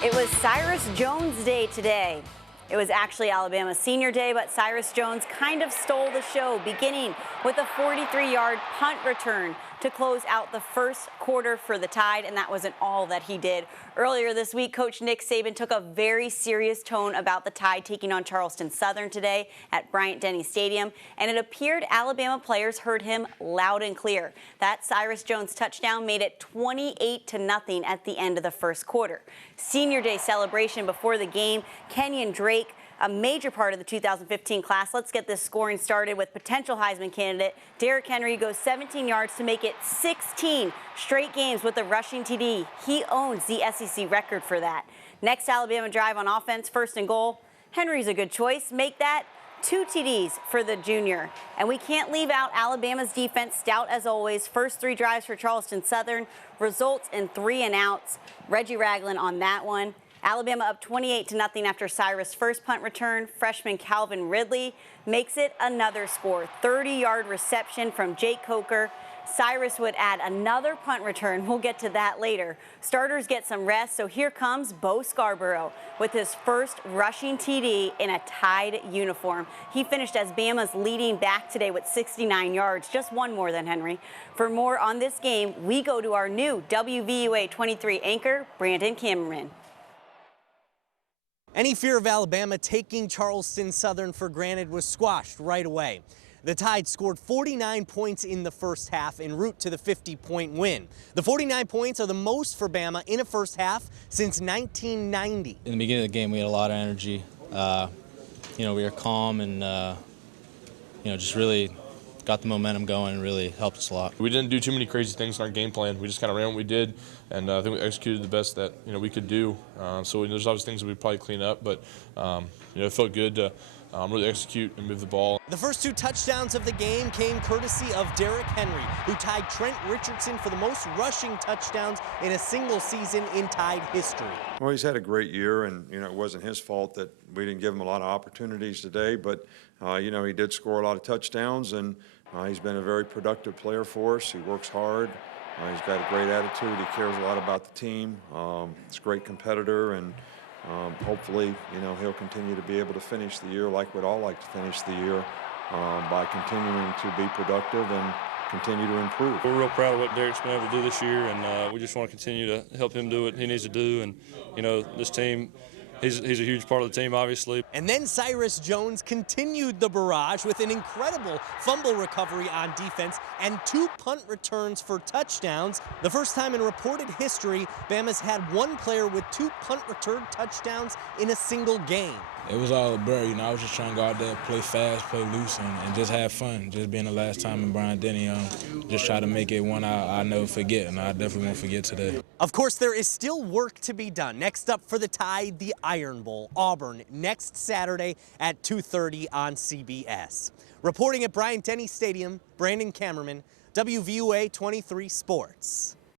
It was Cyrus Jones Day today. It was actually Alabama's senior day, but Cyrus Jones kind of stole the show, beginning with a 43-yard punt return to close out the first quarter for the Tide, and that wasn't all that he did. Earlier this week, Coach Nick Saban took a very serious tone about the Tide taking on Charleston Southern today at Bryant-Denny Stadium, and it appeared Alabama players heard him loud and clear. That Cyrus Jones touchdown made it 28-0 at the end of the first quarter. Senior Day celebration before the game, Kenyon Drake, a major part of the 2015 class. Let's get this scoring started with potential Heisman candidate Derrick Henry goes 17 yards to make it 16 straight games with a rushing TD. He owns the SEC record for that. Next Alabama drive on offense, 1st and goal. Henry's a good choice. Make that 2 TDs for the junior. And we can't leave out Alabama's defense, stout as always. First 3 drives for Charleston Southern results in 3 and outs. Reggie Ragland on that one. Alabama up 28-0 after Cyrus' first punt return. Freshman Calvin Ridley makes it another score. 30-yard reception from Jake Coker. Cyrus would add another punt return. We'll get to that later. Starters get some rest, so here comes Bo Scarborough with his first rushing TD in a Tide uniform. He finished as Bama's leading back today with 69 yards, just 1 more than Henry. For more on this game, we go to our new WVUA 23 anchor, Brandon Cameron. Any fear of Alabama taking Charleston Southern for granted was squashed right away. The Tide scored 49 points in the first half en route to the 50-point win. The 49 points are the most for Bama in a first half since 1990. In the beginning of the game, we had a lot of energy. We were calm and, just really got the momentum going and really helped us a lot. We didn't do too many crazy things in our game plan. We just kind of ran what we did, and I think we executed the best that we could do. So there's obviously things that we'd probably clean up, but it felt good to really execute and move the ball. The first 2 touchdowns of the game came courtesy of Derrick Henry, who tied Trent Richardson for the most rushing touchdowns in a single season in Tide history. Well, he's had a great year, and it wasn't his fault that we didn't give him a lot of opportunities today, but he did score a lot of touchdowns, and he's been a very productive player for us. He works hard. He's got a great attitude. He cares a lot about the team. He's a great competitor, and hopefully, he'll continue to be able to finish the year like we'd all like to finish the year by continuing to be productive and continue to improve. We're real proud of what Derrick's been able to do this year, and we just want to continue to help him do what he needs to do. And, this team, he's a huge part of the team, obviously. And then Cyrus Jones continued the barrage with an incredible fumble recovery on defense and 2 punt returns for touchdowns. The first time in reported history, Bama's had 1 player with 2 punt return touchdowns in a single game. It was all a blur, I was just trying to go out there, play fast, play loose, and just have fun. Just being the last time in Bryant-Denny, just try to make it one I'll never forget, and I definitely won't forget today. Of course, there is still work to be done. Next up for the Tide, the Iron Bowl, Auburn, next Saturday at 2:30 on CBS. Reporting at Bryant-Denny Stadium, Brandon Cameron, WVUA 23 Sports.